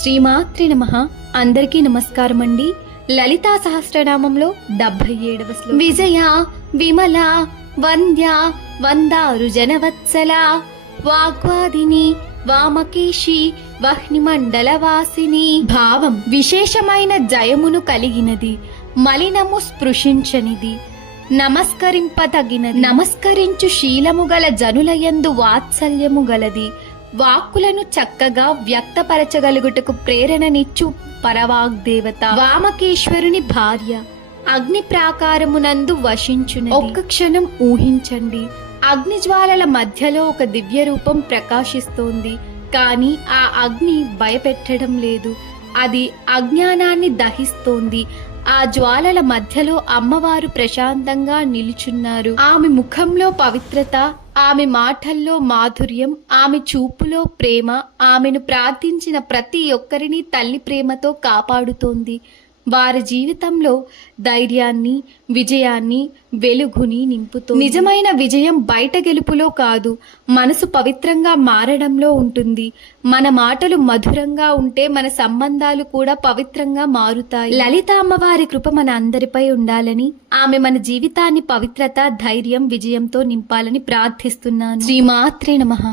శ్రీమాత్రే నమః. అందరికీ నమస్కారం అండి. లలితా సహస్రనామంలో 77వ శ్లోకం. విజయ విమల వంద్య వందారు జనవత్సల వాగ్వాదిని వామకేశి వహ్నిమండల వాసిని. భావం: విశేషమైన జయమును కలిగినది, మలినము స్పృశించనిది, నమస్కరింపదగినది, నమస్కరించు శీలము గల జనులయందు వాత్సల్యము గలది, వాక్కులను చక్కగా వ్యక్తపరచగలుగుటకు ప్రేరణనిచ్చు పరవాగ్దేవత, వామకేశ్వరుని భార్య, అగ్ని ప్రాకారమునందు వశించును. ఒక్క క్షణం ఊహించండి, అగ్నిజ్వాలల మధ్యలో ఒక దివ్య రూపం ప్రకాశిస్తోంది. కానీ ఆ అగ్ని భయపెట్టడం లేదు, అది అజ్ఞానాన్ని దహిస్తోంది. ఆ జ్వాలల మధ్యలో అమ్మవారు ప్రశాంతంగా నిలుచున్నారు. ఆమె ముఖంలో పవిత్రత, ఆమె మాటల్లో మాధుర్యం, ఆమె చూపులో ప్రేమ ఆమెను ప్రార్థించిన ప్రతి ఒక్కరిని తల్లి ప్రేమతో కాపాడుతోంది. వారి జీవితంలో ధైర్యాన్ని, విజయాన్ని, వెలుగుని నింపుతోంది. నిజమైన విజయం బయట గెలుపులో కాదు, మనసు పవిత్రంగా మారడంలో ఉంటుంది. మన మాటలు మధురంగా ఉంటే మన సంబంధాలు కూడా పవిత్రంగా మారుతాయి. లలిత అమ్మవారి కృప మన అందరిపై ఉండాలని, ఆమె మన జీవితాన్ని పవిత్రత, ధైర్యం, విజయంతో నింపాలని ప్రార్థిస్తున్నాను. శ్రీమాత్రే నమః.